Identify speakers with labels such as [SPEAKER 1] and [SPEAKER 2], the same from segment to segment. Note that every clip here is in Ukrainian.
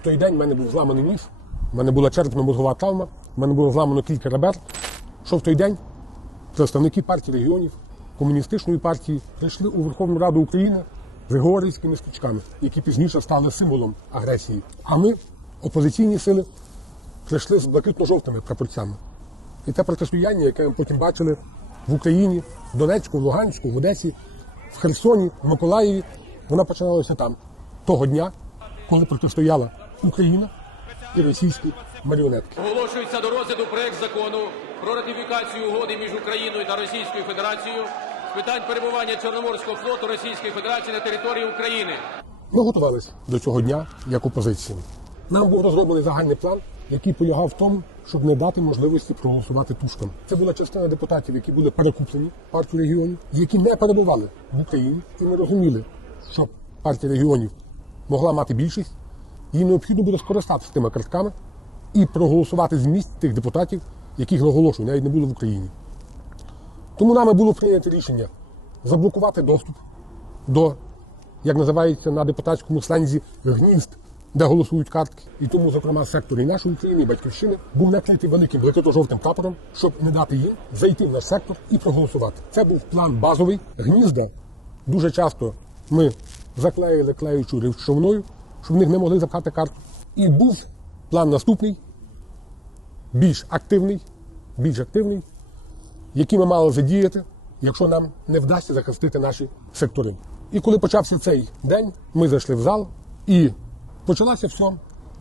[SPEAKER 1] В той день в мене був зламаний ніс, в мене була черепно-мозгова травма, в мене було зламано кілька ребер. Що в той день представники партії регіонів, комуністичної партії прийшли у Верховну Раду України з георгіївськими стрічками, які пізніше стали символом агресії. А ми, опозиційні сили, прийшли з блакитно-жовтими прапорцями. І те протистояння, яке ми потім бачили в Україні, в Донецьку, в Луганську, в Одесі, в Херсоні, в Миколаєві, вона починалася там, того дня, коли протистояла Україна і російські маріонетки.
[SPEAKER 2] Оголошується до розгляду проект закону про ратифікацію угоди між Україною та Російською Федерацією з питань перебування Чорноморського флоту Російської Федерації на території України.
[SPEAKER 1] Ми готувалися до цього дня як опозиція. Нам був розроблений загальний план, який полягав в тому, щоб не дати можливості проголосувати тушкам. Це була частина депутатів, які були перекуплені партію регіонів, які не перебували в Україні, і ми розуміли, щоб партія регіонів могла мати більшість, їй необхідно буде скористатися тими картками і проголосувати з місць тих депутатів, яких наголошую, навіть не було в Україні. Тому нами було прийнято рішення заблокувати доступ до, як називається на депутатському слензі, гнізд, де голосують картки. І тому, зокрема, сектор і нашої України, і батьківщини був накритий великим блакито-жовтим прапором, щоб не дати їм зайти в наш сектор і проголосувати. Це був план базовий. Гнізда дуже часто ми заклеїли клеючою речовиною, щоб в них не могли запхати карту. І був план наступний, більш активний, більш активний, які ми мали задіяти, якщо нам не вдасться захистити наші сектори. І коли почався цей день, ми зайшли в зал і почалося все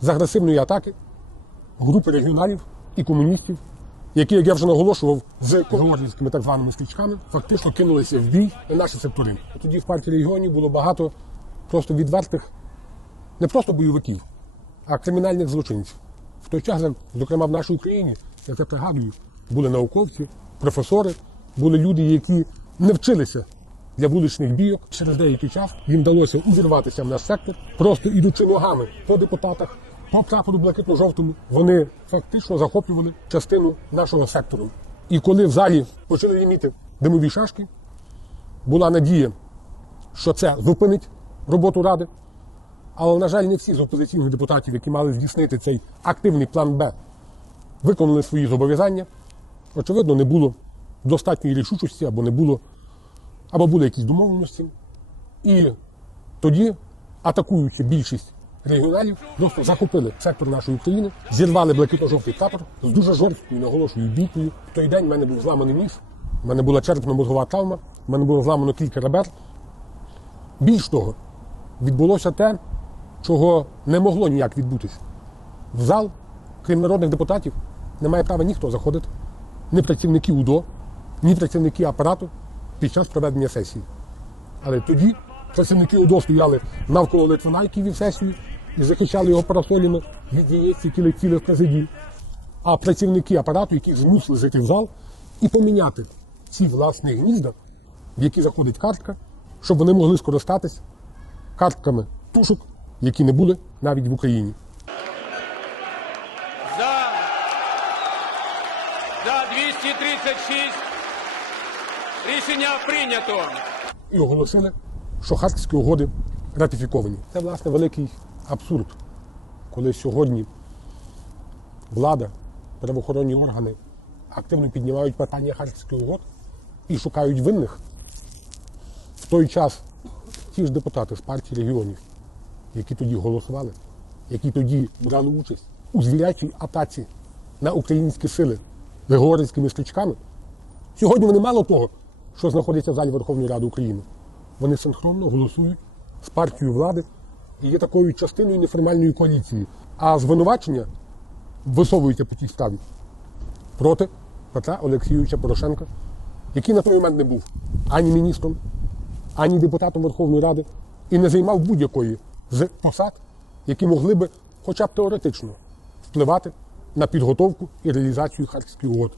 [SPEAKER 1] з агресивної атаки групи регіоналів і комуністів, які, як я вже наголошував, з георгіївськими так званими стрічками, фактично кинулися в бій на наші сектори. Тоді в партії регіонів було багато просто відвертих, не просто бойовиків, а кримінальних злочинців. В той час, зокрема в нашій Україні, я це пригадую, були науковці, професори, були люди, які не вчилися для вуличних бійок. Через деякий час їм вдалося увірватися в наш сектор, просто ідучи ногами по депутатах, по прапору блакитно-жовтому, вони фактично захоплювали частину нашого сектору. І коли в залі почали ліміти димові шашки, була надія, що це зупинить роботу ради. Але, на жаль, не всі з опозиційних депутатів, які мали здійснити цей активний план Б, виконали свої зобов'язання. Очевидно, не було достатньої рішучості або не було, або були якісь домовленості. І тоді, атакуючи більшість регіоналів, просто захопили сектор нашої України, зірвали блакитно-жовтий прапор з дуже жорсткою, наголошую, бійкою. В той день в мене був зламаний ніс, в мене була черепно-мозгова травма, в мене було зламано кілька ребер. Більш того, відбулося те, чого не могло ніяк відбутися. В зал, крім народних депутатів, не має права ніхто заходити, ні працівники УДО, ні працівники апарату під час проведення сесії. Але тоді працівники УДО стояли навколо Литвина, який вів сесію, і захищали його парасолями від яєць, які летіли в президію. А працівники апарату, які змусили зайти в зал і поміняти ці власні гнізда, в які заходить картка, щоб вони могли скористатись картками тушок, які не були навіть в Україні.
[SPEAKER 2] За, за 236 рішення прийнято.
[SPEAKER 1] і оголосили, що Харківські угоди ратифіковані. Це, власне, великий абсурд, коли сьогодні влада, правоохоронні органи активно піднімають питання Харківських угод і шукають винних. В той час ті ж депутати з партії регіонів, які тоді голосували, які тоді брали участь у звірячій атаці на українські сили георгіївськими стрічками, Сьогодні вони мало того, що знаходяться в залі Верховної Ради України. Вони синхронно голосують з партією влади і є такою частиною неформальної коаліції. А звинувачення висовуються по тій справі проти Петра Олексійовича Порошенка, який на той момент не був ані міністром, ані депутатом Верховної Ради і не займав будь-якої з посад, які могли би хоча б теоретично впливати на підготовку і реалізацію харківських угод.